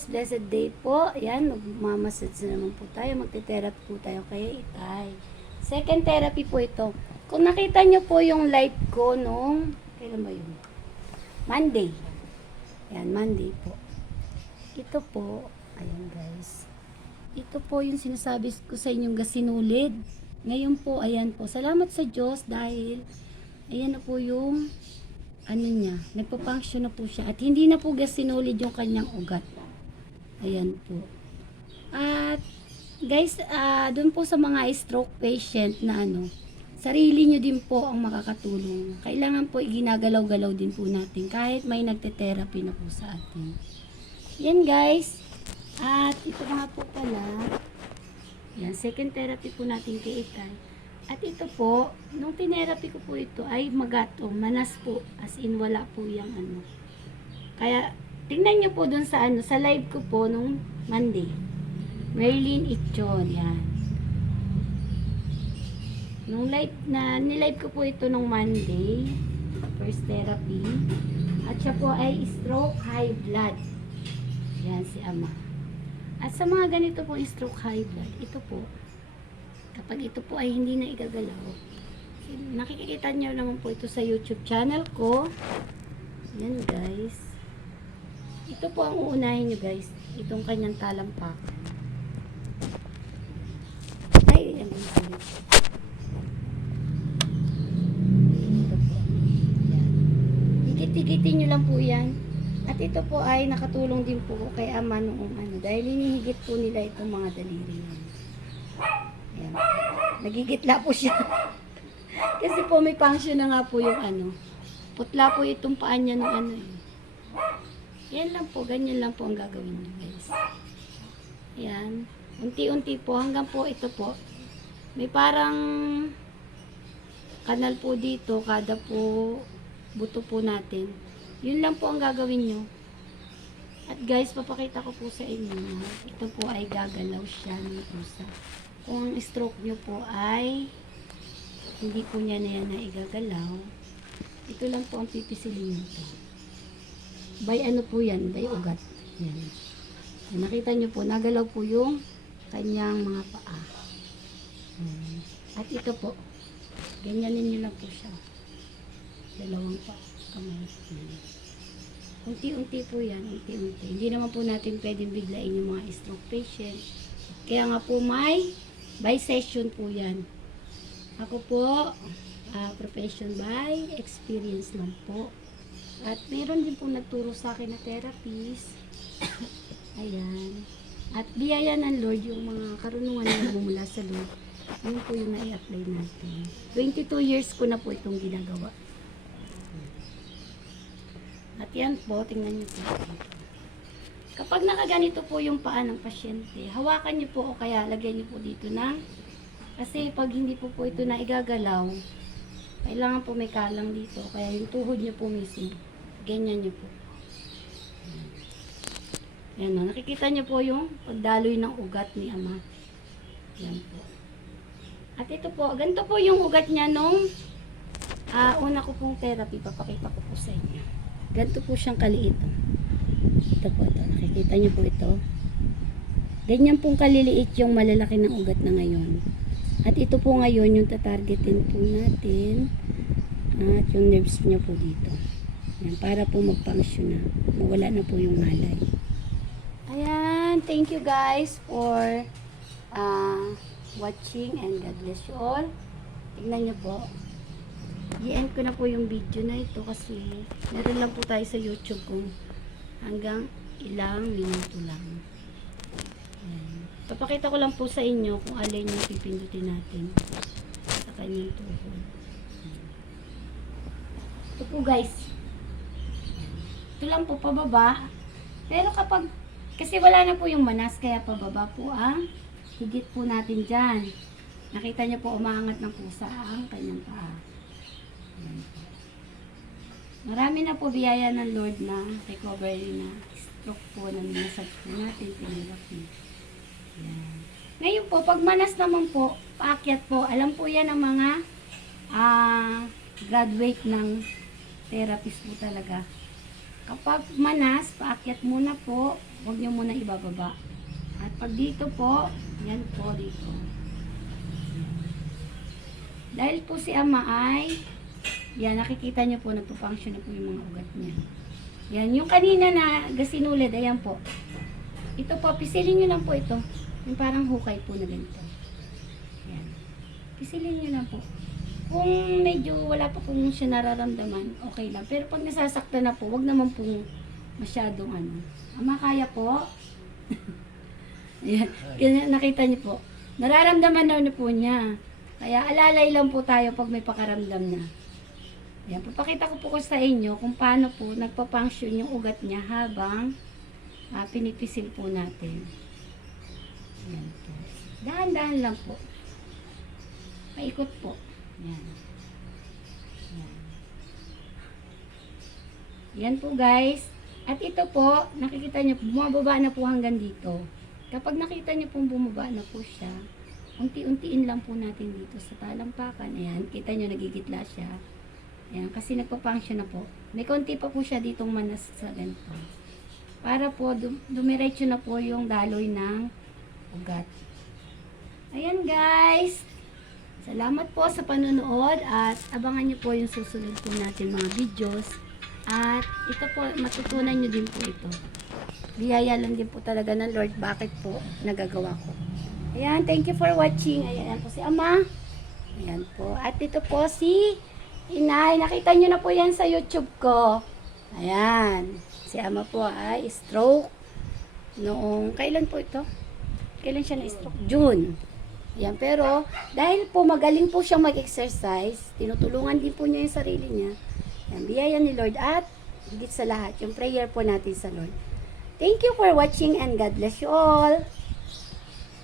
guys, blessed day po. Ayan, magmamassage na naman po tayo. Magte-therapy po tayo kay Itay. Second therapy po ito. Kung nakita nyo po yung live ko nung, kailan ba yun? Monday. Ayan, Monday po. Ito po, ayan guys. Ito po yung sinasabi ko sa inyong gasinulid. Ngayon po, ayan po. Salamat sa Diyos dahil, ayan na po yung ano niya, nagpa-function na po siya at hindi na po gasinulid yung kanyang ugat. Ayan po. At guys, doon po sa mga stroke patient na sarili nyo din po ang makakatulong. Kailangan po iginagalaw-galaw din po natin kahit may nagte-therapy na po sa atin. Yan guys. At ito nga po pala. Yan, second therapy po natin kay Itay. At ito po, nung tinerapy ko po ito ay magatong, manas po, as in wala po yung Kaya, tingnan nyo po dun sa sa live ko po nung Monday. Merlin Itchon, yan. Nung live, nilive ko po ito nung Monday, first therapy. At siya po ay stroke high blood. Yan si Ama. At sa mga ganito po stroke high blood, ito po, kapag ito po ay hindi na igagalaw, nakikita nyo naman po ito sa YouTube channel ko. Yan guys. Ito po ang uunahin nyo guys. Itong kanyang talampak. Ay, yan. Ito po. Yan. Higit-higitin nyo lang po yan. At ito po ay nakatulong din po kay Ama noong dahil hinihigit po nila itong mga daliri niya. Ayan. Nagigitla po siya. Kasi po may function na nga po yung putla po itong paan niya ng Yan lang po, ganyan lang po ang gagawin niyo guys. Ayan. Unti-unti po hanggang po ito po. May parang kanal po dito kada po buto po natin. Yun lang po ang gagawin niyo. At guys, papakita ko po sa inyo. Ito po ay gagalaw siya ng pusa. Kung ang stroke nyo po ay hindi po niya na yan na igagalaw, ito lang po ang pipisilin nito. By po yan? By ugat. Yan. Nakita nyo po, nagalaw po yung kanyang mga paa. At ito po, ganyanin nyo lang po siya. Dalawang kamay. Unti-unti po yan, unti-unti. Hindi naman po natin pwedeng biglain yung mga stroke patient. Kaya nga po may by session po yan. Ako po, profession by experience lang po. At meron din po nagturo sa akin na therapist. Ayan. At biyaya ng Lord, yung mga karunungan na bumula sa Lord, yun po yung na-i-apply natin. 22 years ko na po itong ginagawa. At yan po, tingnan nyo po. Kapag nakaganito po yung paa ng pasyente, hawakan nyo po o kaya lagyan nyo po dito kasi pag hindi po ito na igagalaw, kailangan po may kalang dito. Kaya yung tuhod nyo po mismo, ganyan nyo po. Yan o, nakikita nyo po yung pagdaloy ng ugat ni Ama. Yan po. At ito po, ganito po yung ugat niya nung una ko pong therapy, papakita ko po sa inyo. Ganito po siyang kaliit. Ito po ito. Nakikita niyo po ito. Ganyan pong kaliliit yung malalaki ng ugat na ngayon. At ito po ngayon yung tatargetin po natin. At yung nerves niya po dito. Yan, para po mag-function na. Mawala na po yung malay. Ayan. Thank you guys for watching and God bless you all. Tignan niyo po. I-end ko na po yung video na ito kasi meron lang po tayo sa YouTube kung hanggang ilang minuto lang. Ayan. Papakita ko lang po sa inyo kung alin yung pipindutin natin sa kanyang tuhod. Ito po guys. Ito lang po pababa. Pero kasi wala na po yung manas kaya pababa po ang higit po natin dyan. Nakita niyo po umaangat ng pusa ang kanyang paa. Marami na po biyaya ng Lord na recovery na stroke po na minasage po natin, pinilaki. Yan. Ngayon po, pag manas naman po, paakyat po, alam po yan ang mga graduate ng therapist po talaga. Kapag manas, paakyat muna po. Huwag nyo muna ibababa. At pag dito po, yan po dito. Dahil po si ama ay, yan, nakikita nyo po, nagpo-function na po yung mga ugat niya. Yan, yung kanina na gasinulid, ayan po. Ito po, pisilin nyo lang po ito. Yung parang hukay po na ganito. Yan. Pisilin nyo lang po. Kung medyo wala pa kung siya nararamdaman, okay lang. Pero pag nasasaktan na po, wag naman po masyadong ano. Ama, kaya po. Ayan, yan, nakita niyo po. Nararamdaman na po niya. Kaya alalay lang po tayo pag may pakaramdam na. Ayan, papakita ko po sa inyo kung paano po nagpa-function yung ugat niya habang pinipisil po natin. Ayan po. Dahan-dahan lang po. Paikot po. Ayan. Ayan. Yan po guys. At ito po, nakikita niyo po, bumababa na po hanggang dito. Kapag nakita niyo pong bumaba na po siya, unti-untiin lang po natin dito sa talampakan. Ayan, kita niyo nagigitla siya. Ayan, kasi nagpa-function na po. May konti pa po siya ditong manas sa ganito. Para po, dumiretso na po yung daloy ng ugat. Ayan guys. Salamat po sa panonood at abangan niyo po yung susunod po natin mga videos. At ito po, matutunan nyo din po ito. Biyaya lang din po talaga ng Lord. Bakit po nagagawa ko. Ayan, thank you for watching. Ayan po si Ama. Ayan po. At ito po si Inay. Nakita nyo na po yan sa YouTube ko. Ayan. Si Ama po ay stroke. Noong, kailan po ito? Kailan siya na-stroke? June. Ayan, pero dahil po magaling po siyang mag-exercise, tinutulungan din po niya yung sarili niya. Ayan, biyaya ni Lord at higit sa lahat, yung prayer po natin sa Lord. Thank you for watching and God bless you all.